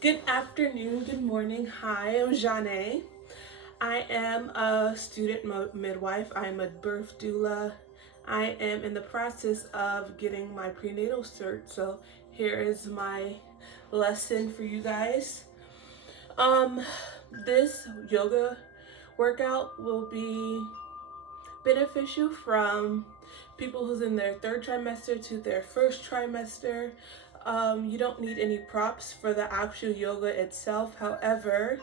Good afternoon, good morning. Hi, I'm Zha-nee. I am a student midwife. I'm a birth doula. I am in the process of getting my prenatal cert. So here is my lesson for you guys. Um, this yoga workout will be beneficial from people who's in their third trimester to their first trimester. You don't need any props for the actual yoga itself. However,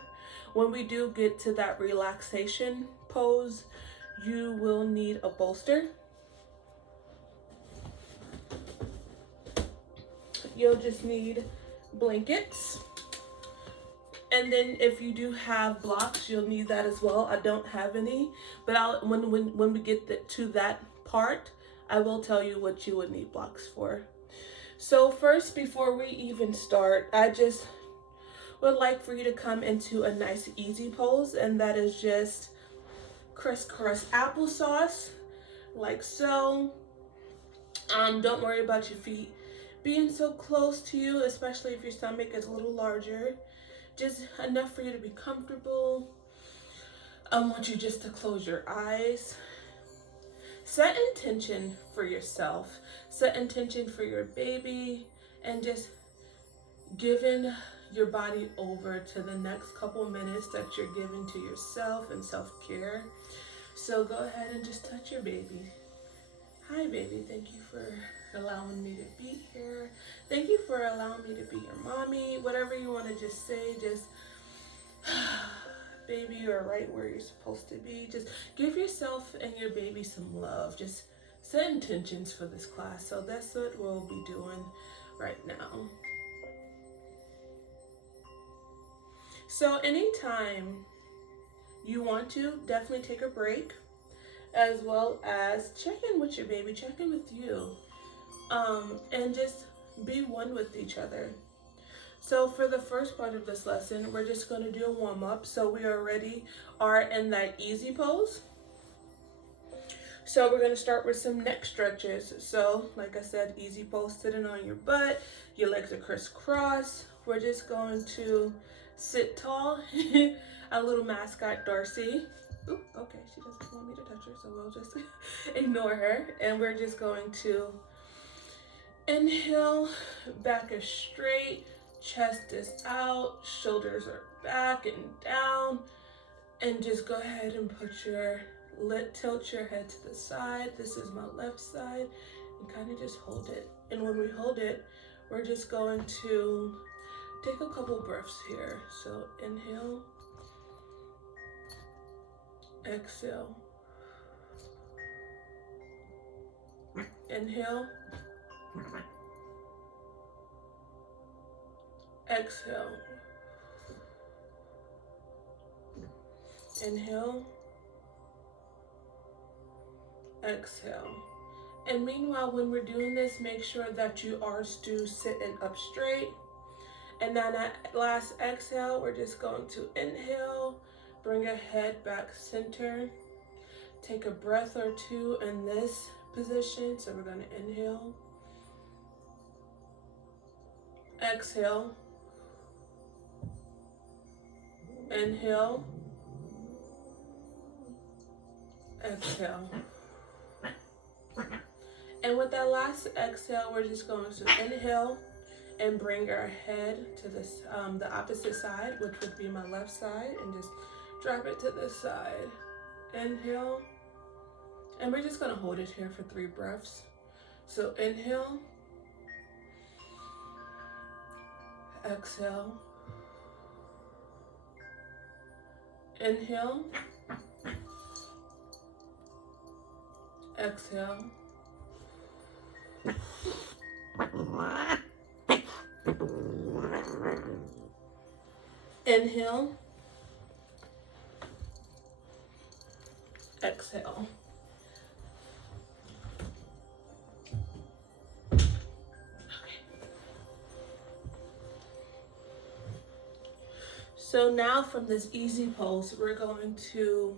when we do get to that relaxation pose, you will need a bolster. You'll just need blankets. And then if you do have blocks, you'll need that as well. I don't have any, but when we get to that part, I will tell you what you would need blocks for. So first, before we even start, I just would like for you to come into a nice easy pose, and that is just crisscross applesauce, like so. Don't worry about your feet being so close to you, especially if your stomach is a little larger. Just enough for you to be comfortable. I want you just to close your eyes. Set intention for yourself. Set intention for your baby, and just giving your body over to the next couple minutes that you're giving to yourself and self-care. So go ahead and just touch your baby. Hi, baby. Thank you for allowing me to be here. Thank you for allowing me to be your mommy. Whatever you want to just say, just baby, you're right where you're supposed to be. Just give yourself and your baby some love. Just set intentions for this class. So that's what we'll be doing right now. So anytime you want to, definitely take a break, as well as check in with your baby, check in with you, and just be one with each other. So for the first part of this lesson, we're just going to do a warm-up. So we already are in that easy pose. So we're going to start with some neck stretches. So like I said, easy pose, sitting on your butt, your legs are crisscross. We're just going to sit tall. Our little mascot, Darcy. Ooh, okay, she doesn't want me to touch her, so we'll just ignore her. And we're just going to inhale, back is straight, chest is out, shoulders are back and down. And just go ahead and tilt your head to the side. This is my left side, and kind of just hold it. And when we hold it, we're just going to take a couple breaths here. So inhale, exhale, inhale, exhale, inhale, exhale. And meanwhile, when we're doing this, make sure that you are still sitting up straight. And then at last exhale, we're just going to inhale, bring your head back center. Take a breath or two in this position. So we're going to inhale, exhale, inhale, exhale. And with that last exhale, we're just going to inhale and bring our head to this, the opposite side, which would be my left side, and just drop it to this side. Inhale, and we're just gonna hold it here for 3 breaths. So inhale, exhale, inhale, exhale, inhale, exhale. So now from this easy pose, we're going to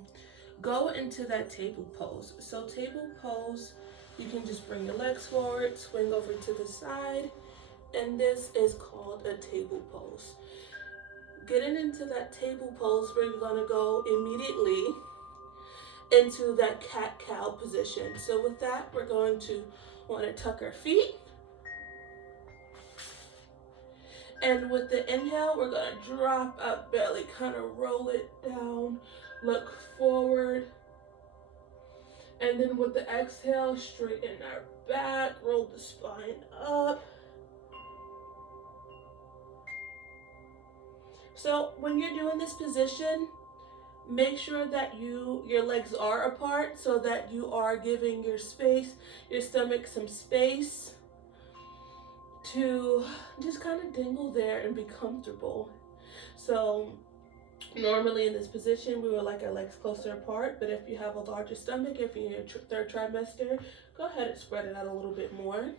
go into that table pose. So table pose, you can just bring your legs forward, swing over to the side, and this is called a table pose. getting into that table pose, we're gonna go immediately into that cat-cow position. So with that, we're going to want to tuck our feet. And with the inhale, we're gonna drop our belly, kind of roll it down, look forward. And then with the exhale, straighten our back, roll the spine up. So when you're doing this position, make sure that your legs are apart so that you are giving your stomach some space to just kind of dangle there and be comfortable. So normally in this position, we would like our legs closer apart, but if you have a larger stomach, if you're in your third trimester, go ahead and spread it out a little bit more.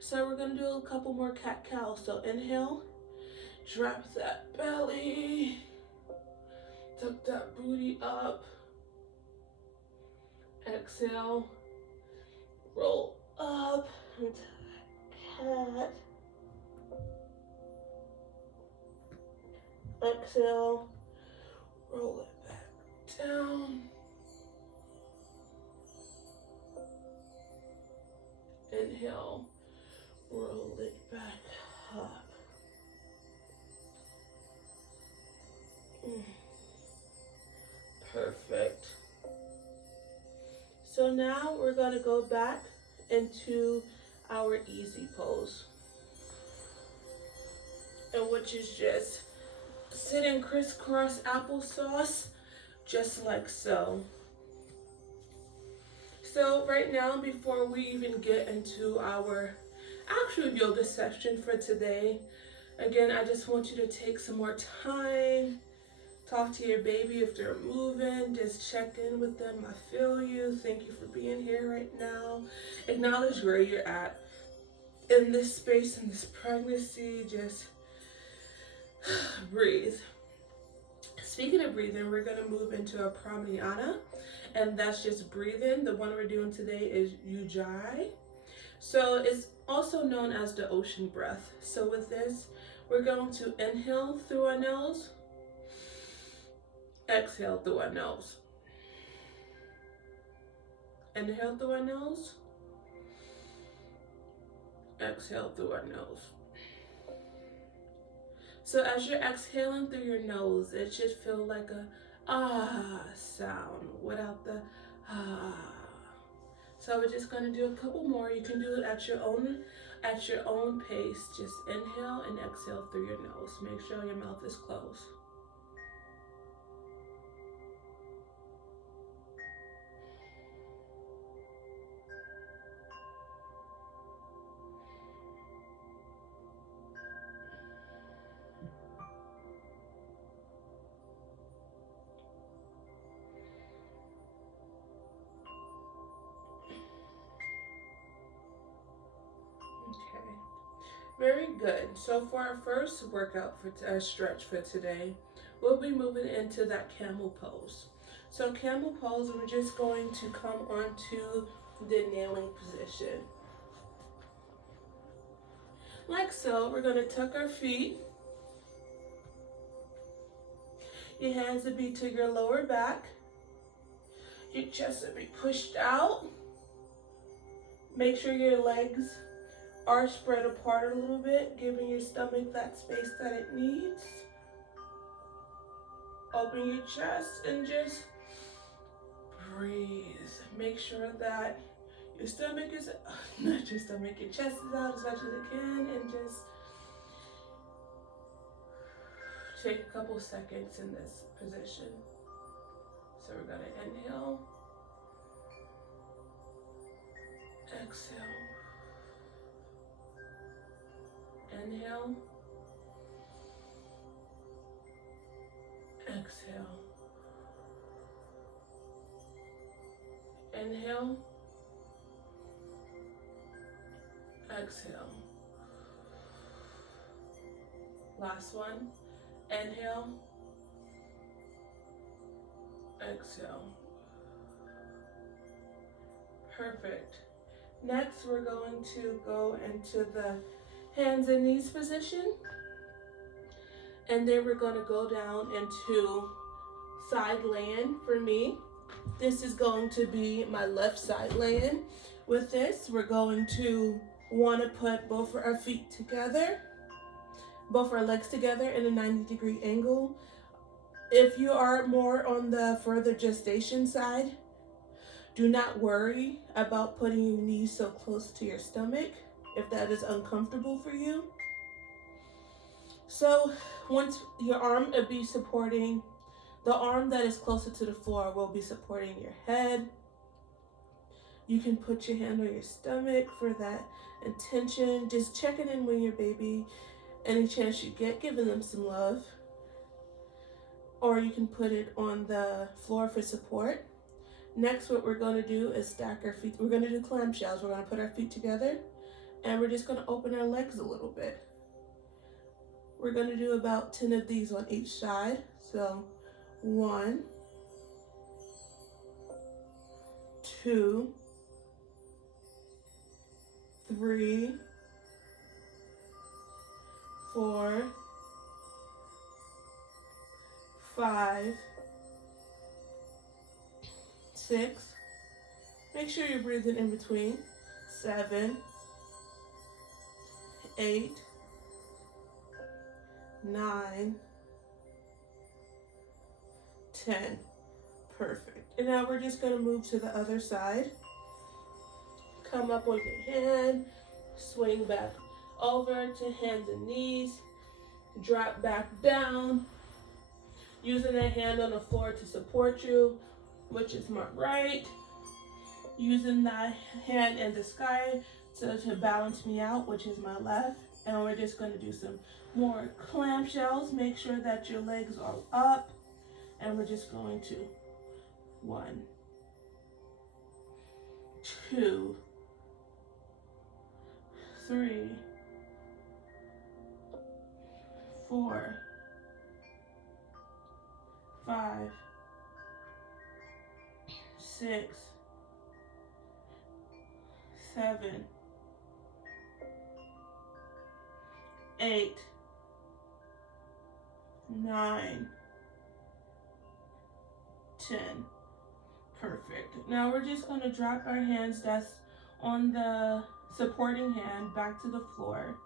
So we're gonna do a couple more cat-cow. So inhale, drop that belly, tuck that booty up. Exhale, roll up into cat. Exhale, roll it back down. Inhale, roll it back up. Perfect. So now we're going to go back into our easy pose, and which is just sitting crisscross applesauce, just like so. So right now, before we even get into our actual yoga session for today, again, I just want you to take some more time, talk to your baby if they're moving, just check in with them. I feel you. Thank you for being here right now. Acknowledge where you're at in this space, in this pregnancy. Just breathe. Speaking of breathing, we're going to move into a pranayama, and that's just breathing. The one we're doing today is Ujjayi. So it's also known as the ocean breath. So with this, we're going to inhale through our nose, exhale through our nose. Inhale through our nose, exhale through our nose. So as you're exhaling through your nose, it should feel like a ah sound without the ah. So we're just gonna do a couple more. You can do it at your own pace. Just inhale and exhale through your nose. Make sure your mouth is closed. Very good. So for our first workout stretch for today, we'll be moving into that camel pose. So camel pose, we're just going to come onto the kneeling position. Like so, we're going to tuck our feet. Your hands will be to your lower back. Your chest will be pushed out. Make sure your legs are spread apart a little bit, giving your stomach that space that it needs. Open your chest and just breathe. Make sure that your stomach is, not your stomach, your chest is out as much as it can, and just take a couple seconds in this position. So we're gonna inhale, exhale. Inhale, exhale. Inhale, exhale. Last one. Inhale, exhale. Perfect. Next, we're going to go into the hands and knees position. And then we're going to go down into side laying for me. This is going to be my left side laying. With this, we're going to want to put both of our feet together, both our legs together in a 90-degree angle. If you are more on the further gestation side, do not worry about putting your knees so close to your stomach if that is uncomfortable for you. So once your arm will be supporting, the arm that is closer to the floor will be supporting your head. You can put your hand on your stomach for that intention. Just checking in with your baby any chance you get, giving them some love. Or you can put it on the floor for support. Next, what we're going to do is stack our feet. We're going to do clamshells. We're going to put our feet together and we're just going to open our legs a little bit. We're going to do about 10 of these on each side. So 1, 2, 3, 4, 5, 6. Make sure you're breathing in between. 7, 8, 9, 10. Perfect. And now we're just going to move to the other side. Come up on your hand, swing back over to hands and knees, drop back down, using that hand on the floor to support you, which is my right, using that hand in the sky to balance me out, which is my left. And we're just going to do some more clamshells. Make sure that your legs are up, and we're just going to 1, 2, 3, 4, 5, 6, 7, 8, 9, 10. Perfect. Now we're just going to drop our hands that's on the supporting hand back to the floor.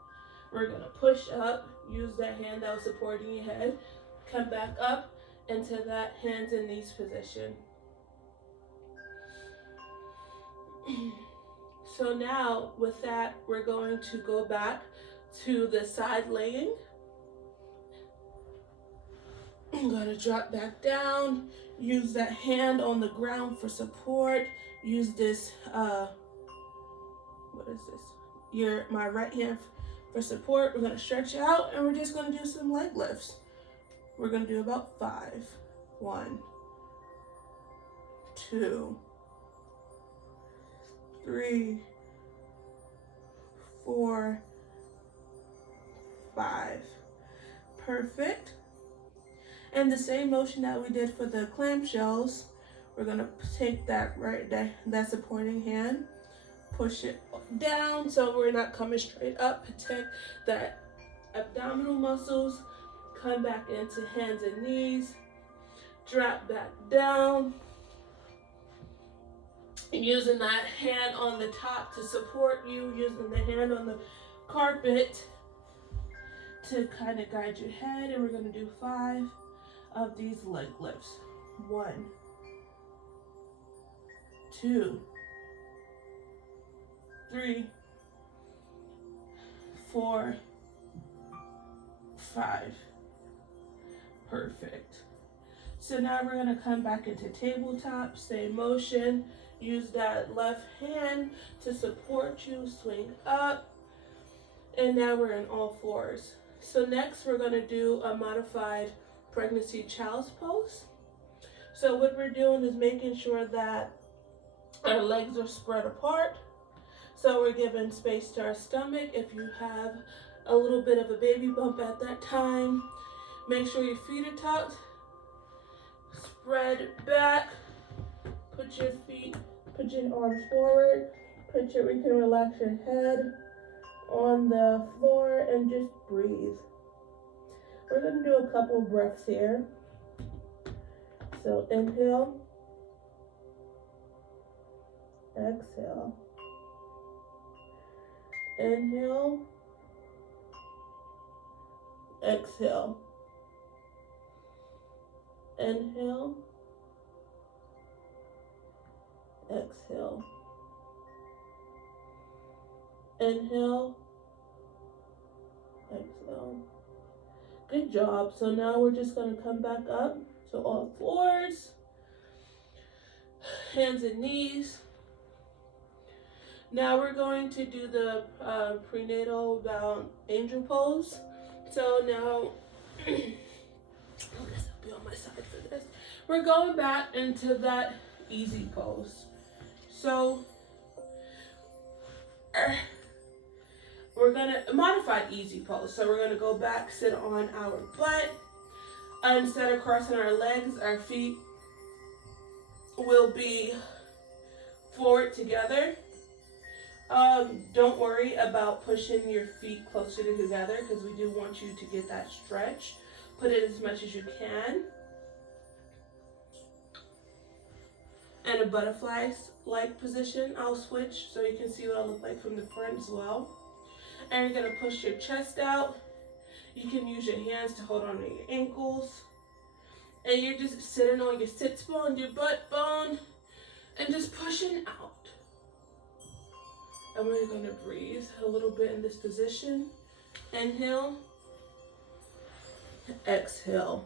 We're going to push up, use that hand that was supporting your head, come back up into that hands and knees position. So now with that, we're going to go back to the side laying. I'm going to drop back down, use that hand on the ground for support, use this, what is this? My right hand for support. We're going to stretch out and we're just going to do some leg lifts. We're going to do about 5. 1, 2, 3, 4, 5. Perfect. And the same motion that we did for the clamshells, we're going to take that that supporting hand, push it down so we're not coming straight up. Protect that abdominal muscles. Come back into hands and knees. Drop back down. Using that hand on the top to support you. Using the hand on the carpet to kind of guide your head. And we're going to do 5 of these leg lifts. 1, 2, 3, 4, 5. Perfect. So now we're going to come back into tabletop, same motion. Use that left hand to support you, swing up. And now we're in all fours. So next we're going to do a modified pregnancy child's pose. So what we're doing is making sure that our legs are spread apart. So we're giving space to our stomach. If you have a little bit of a baby bump at that time, make sure your feet are tucked. Spread back. Put your arms forward. We can relax your head on the floor and just breathe. We're going to do a couple breaths here. So inhale, exhale, inhale, exhale, inhale, exhale, inhale, exhale. Good job. So now we're just going to come back up to all fours, hands and knees. Now we're going to do the prenatal bound angel pose. So now, I guess I'll be on my side for this. We're going back into that easy pose. So we're gonna modify easy pose. So we're gonna go back, sit on our butt. Instead of crossing our legs, our feet will be forward together. Don't worry about pushing your feet closer together because we do want you to get that stretch. Put it as much as you can. And a butterfly-like position. I'll switch so you can see what I look like from the front as well. And you're gonna push your chest out. You can use your hands to hold on to your ankles. And you're just sitting on your sits bone, your butt bone, and just pushing out. And we're gonna breathe a little bit in this position. Inhale, exhale.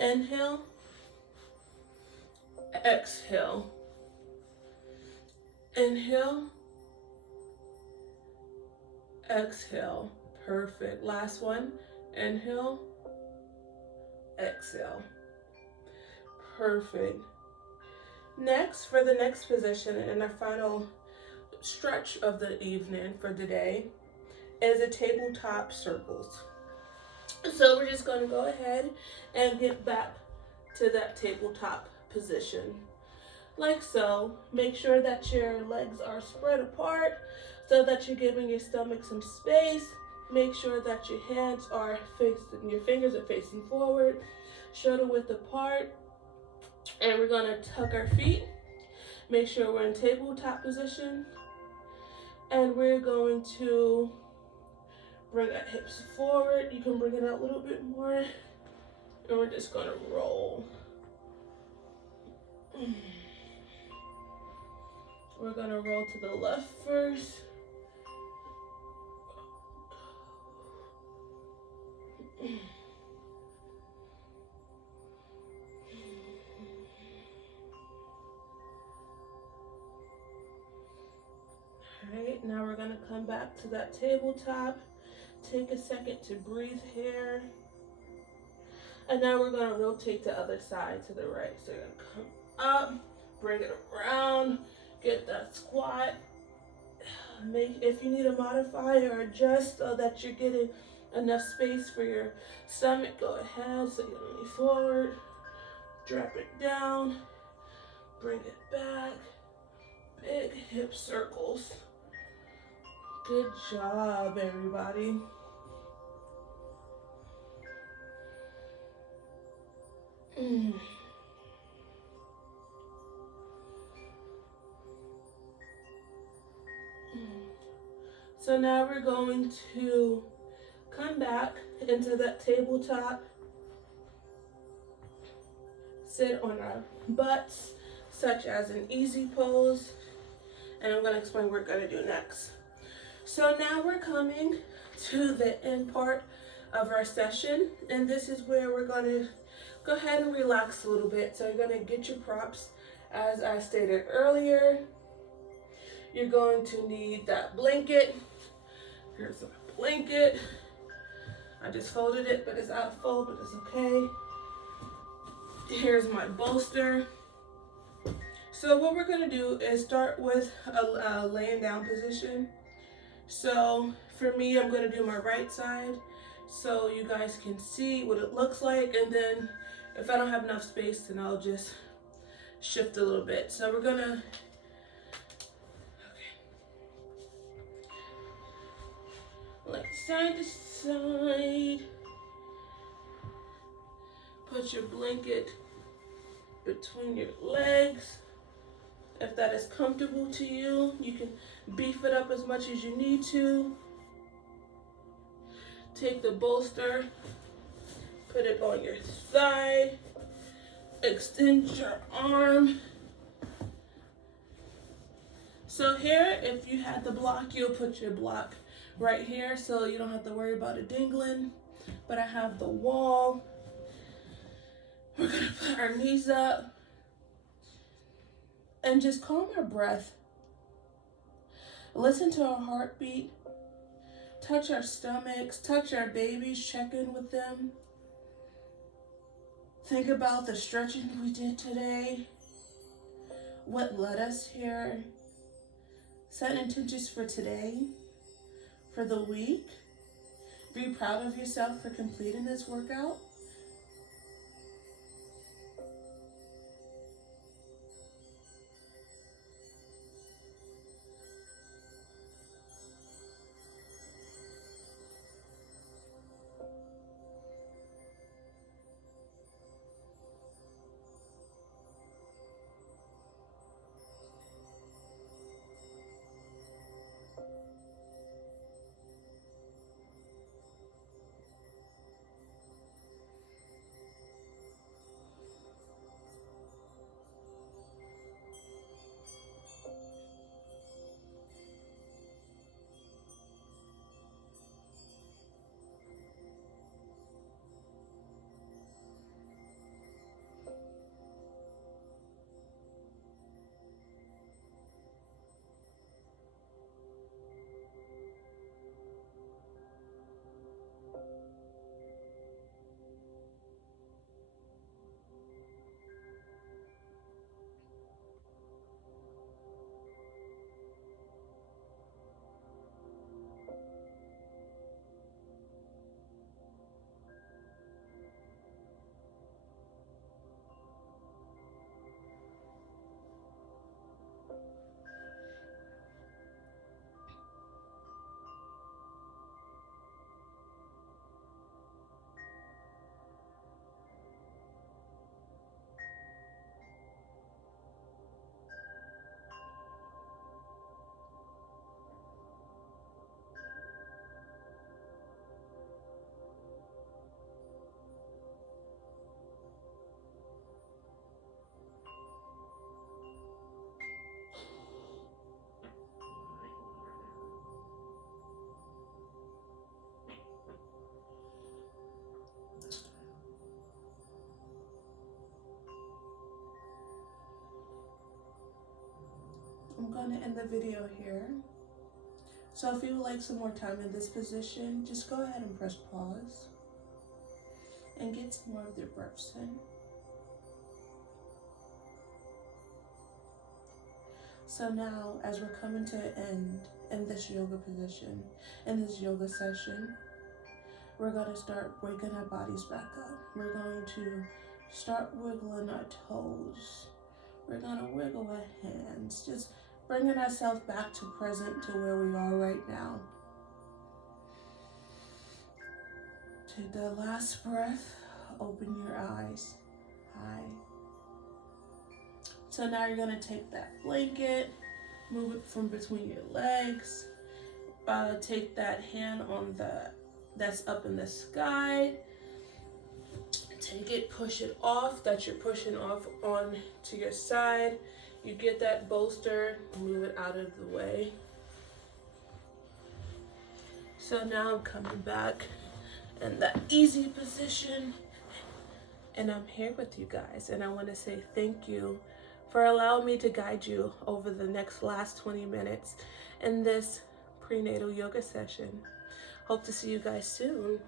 Inhale, exhale. Inhale, exhale. Perfect. Last one. Inhale, exhale. Perfect. Next, for the next position and our final stretch of the evening for the day is a tabletop circles. So we're just going to go ahead and get back to that tabletop position like so. Make sure that your legs are spread apart so that you're giving your stomach some space. Make sure that your hands are facing, your fingers are facing forward, shoulder width apart. And we're going to tuck our feet. Make sure we're in tabletop position. And we're going to bring our hips forward. You can bring it out a little bit more. And we're just going to roll. We're going to roll to the left first. Alright, now we're going to come back to that tabletop. Take a second to breathe here. And now we're going to rotate the other side to the right. So you're going to come up, bring it around, get that squat. If you need to modify or adjust so that you're getting enough space for your stomach, go ahead. So you're leaning forward, drop it down, bring it back. Big hip circles. Good job, everybody. So now we're going to come back into that tabletop, sit on our butts, such as an easy pose, and I'm going to explain what we're going to do next. So now we're coming to the end part of our session, and this is where we're going to go ahead and relax a little bit. So you're going to get your props, as I stated earlier. You're going to need that blanket. Here's a blanket. I just folded it, but it's out of fold, but it's okay. Here's my bolster. So what we're going to do is start with a laying down position. So for me, I'm going to do my right side so you guys can see what it looks like. And then if I don't have enough space, then I'll just shift a little bit. So we're going to, like side to side. put your blanket between your legs. If that is comfortable to you, you can beef it up as much as you need to. Take the bolster, put it on your thigh, extend your arm. So here, if you had the block, you'll put your block right here so you don't have to worry about it dangling. But I have the wall. We're gonna put our knees up and just calm our breath. Listen to our heartbeat. Touch our stomachs, touch our babies, check in with them. Think about the stretching we did today. What led us here. Set intentions for today, for the week. Be proud of yourself for completing this workout. I'm going to end the video here. So if you would like some more time in this position, just go ahead and press pause and get some more of your breaths in. So now, as we're coming to an end in this yoga position, in this yoga session, we're going to start waking our bodies back up. We're going to start wiggling our toes. We're going to wiggle our hands, just bringing ourselves back to present, to where we are right now. Take the last breath, open your eyes. Hi. So now you're gonna take that blanket, move it from between your legs, take that hand on that's up in the sky, take it, push it off, that you're pushing off on to your side. You get that bolster, move it out of the way. So now I'm coming back in that easy position, and I'm here with you guys, and I want to say thank you for allowing me to guide you over the last 20 minutes in this prenatal yoga session. Hope to see you guys soon.